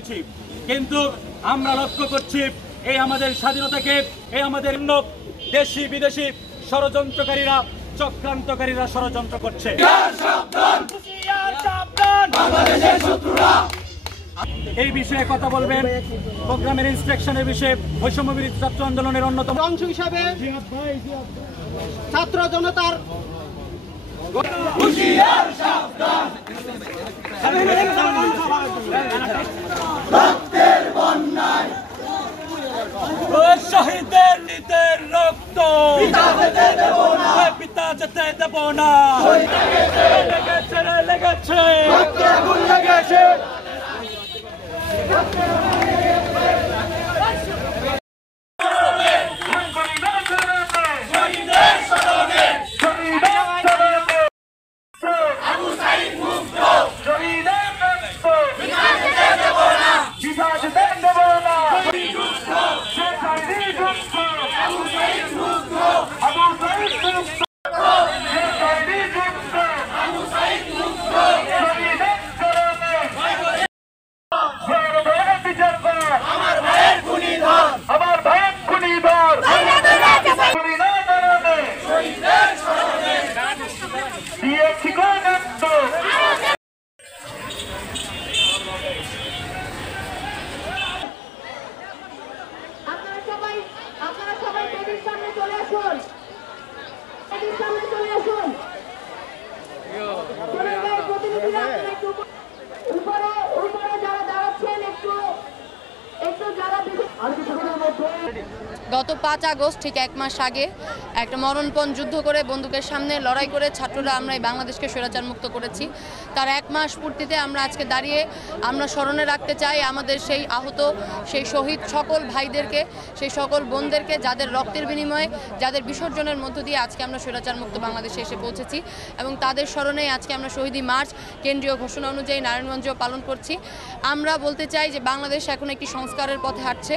হয়েছি, কিন্তু আমরা লক্ষ্য করছি এই আমাদের স্বাধীনতাকে এই আমাদের দেশি বিদেশি ষড়যন্ত্রকারীরা চক্রান্তকারীরা ষড়যন্ত্র করছে। এই বিষয়ে কথা বলবেন প্রোগ্রামের ইনস্ট্রাকশনের বিষয়ে বৈষম্য বিরোধী ছাত্র আন্দোলনের অন্যতম অংশ হিসাবে ছাত্র জনতার রক্তের বন্যায় শহীদের নিতের রক্ত পিতা যেতে দেব না, লেগেছে লেগেছে। গত ৫ আগস্ট ঠিক ১ মাস আগে একটা মরণপণ যুদ্ধ করে বন্দুকের সামনে লড়াই করে ছাত্ররা আমরা এই বাংলাদেশকে স্বৈরাচার মুক্ত করেছি। তার ১ মাস পূর্তিতে আমরা আজকে দাঁড়িয়ে আমরা স্মরণে রাখতে চাই আমাদের সেই আহত সেই শহীদ সকল ভাইদেরকে, সেই সকল বোনদেরকে যাদের রক্তের বিনিময়ে যাদের বিসর্জনের মধ্য দিয়ে আজকে আমরা স্বৈরাচার মুক্ত বাংলাদেশে এসে পৌঁছেছি এবং তাদের স্মরণে আজকে আমরা শহীদি মার্চ কেন্দ্রীয় ঘোষণা অনুযায়ী নারায়ণগঞ্জেও পালন করছি। আমরা বলতে চাই যে বাংলাদেশ এখন একটি সংস্কারের পথে হাঁটছে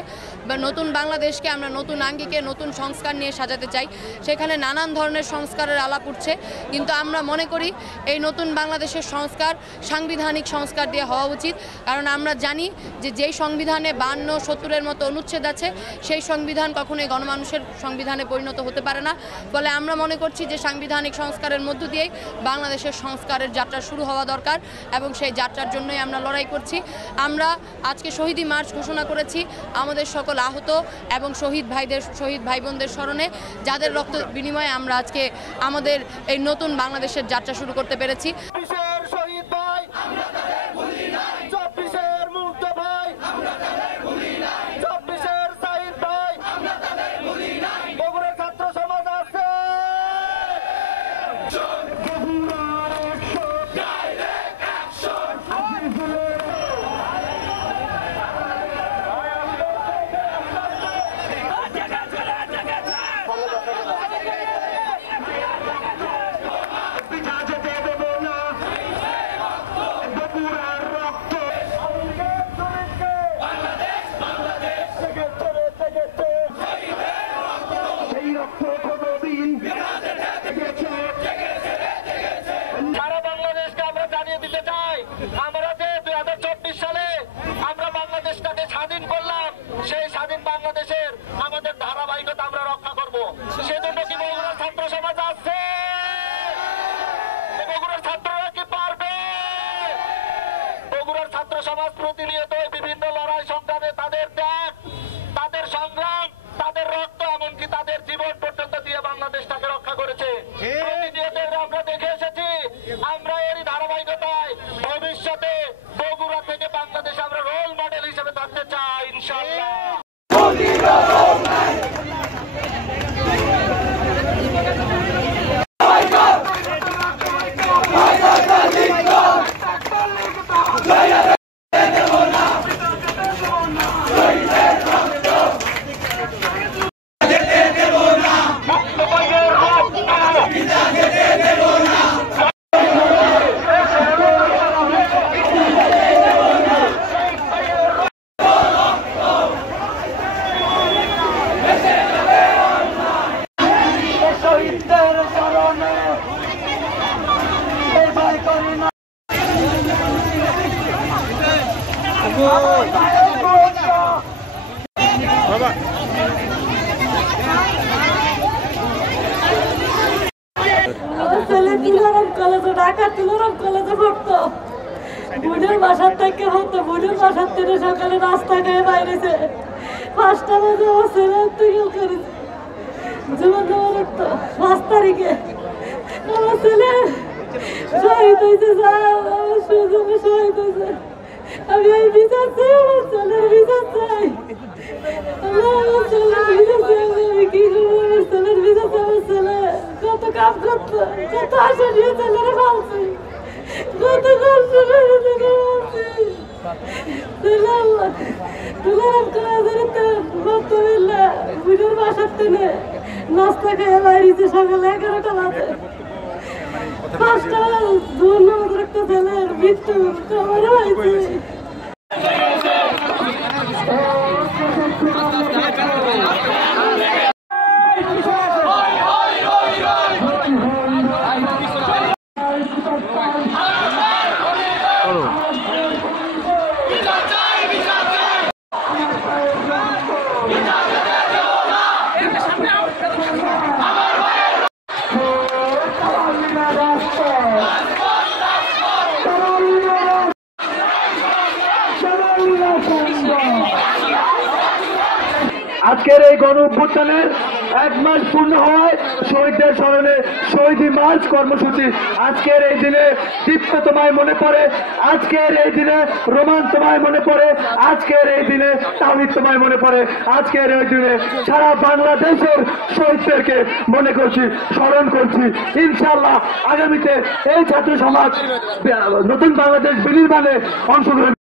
বা নতুন বাংলাদেশকে আমরা নতুন আঙ্গিকে নতুন সংস্কার নিয়ে সাজাতে চাই। সেখানে নানান ধরনের সংস্কারের আলাপ উঠছে, কিন্তু আমরা মনে করি এই নতুন বাংলাদেশের সংস্কার সাংবিধানিক সংস্কার দিয়ে হওয়া উচিত। কারণ আমরা জানি যে যেই সংবিধানে 52-70-এর মতো অনুচ্ছেদ আছে সেই সংবিধান কখনোই গণমানুষের সংবিধানে পরিণত হতে পারে না। ফলে আমরা মনে করছি যে সাংবিধানিক সংস্কারের মধ্য দিয়েই বাংলাদেশের সংস্কারের যাত্রা শুরু হওয়া দরকার এবং সেই যাত্রার জন্যই আমরা লড়াই করছি। আমরা আজকে শহীদি মার্চ ঘোষণা করেছি আমাদের সকল আহত এবং শহীদ ভাই বোনদের স্মরণে যাদের রক্ত বিনিময়ে আমরা আজকে আমাদের এই নতুন বাংলাদেশের যাত্রা শুরু করতে পেরেছি। সারা বাংলাদেশকে আমরা জানিয়ে দিতে চাই আমরা যে 2024 সালে আমরা বাংলাদেশটাকে স্বাধীন করলাম, সেই স্বাধীন বাংলাদেশের আমাদের ধারাবাহিকতা আমরা রক্ষা করব। সেজন্য কি বগুড়ার ছাত্র সমাজ আছে? বগুড়ার ছাত্ররা কি পারবে? বগুড়ার ছাত্র সমাজ প্রতিনিয়ত বিভিন্ন লড়াই সংগ্রামে তাদের ত্যাগ, তাদের সংগ্রাম, তাদের রক্ত, এমনকি তাদের জীবন পর্যন্ত দিয়ে বাংলাদেশটাকে রক্ষা করেছে। প্রতিনিয়ত আমরা দেখে এসেছি। আমরা এরই ধারাবাহিকতায় ভবিষ্যতে বগুড়া থেকে বাংলাদেশ আমরা রোল মডেল হিসেবে থাকতে চাই ইনশাআল্লাহ। ছেলে তুলারাম কলেজে ঢাকা তুলারাম কলেজে পড়তো বুড়ির বাসার থেকে হতো বুড়ির বাসার থেকে সকালে রাস্তা খেয়ে বাইরেছে 5টা বাজে আমার ছেলে তুইল করেছে জীবন দেওয়া রাখতো 5 তারিখে আমার ছেলে শহীদ হয়েছে আমার সুযোগে শহীদ হয়েছে আমি এই বিচার চাই আমার ছেলের বিচার চাই আমার ছেলের বিচার চাই আমি কি করবো আমার ছেলের বিচার চাই আমার ছেলে কত কাজ করতো কত আশা নিয়ে ছেলেরা ফালছে কত কষ্ট করে ছেলে ফালছে ছেলে আল্লাহ তুলারাম কলেজের মতো মিললে বুড়ির বাসার থেকে নাস্তা খেয়ে বাইরেছে সকালে 11টা বাজে 5টা দুর্নগর একটা ছেলের মৃত্যু খবর হয়েছে আজকের এই গণ অভ্যুত্থানের 1 মাস পূর্ণ হওয়ায় শহীদদের স্মরণে শহীদী মার্চ কর্মসূচি। আজকের এই দিনে দীপ্ত তোমায় মনে পড়ে, আজকের এই দিনে রোমান তোমায় মনে পড়ে, আজকের এই দিনে তাওহীদ তোমায় মনে পড়ে, আজকের এই দিনে সারা বাংলাদেশের শহীদদেরকে মনে করছি, স্মরণ করছি। ইনশাআল্লাহ আগামীতে এই ছাত্র সমাজ নতুন বাংলাদেশ বিনির্মাণে অংশগ্রহণ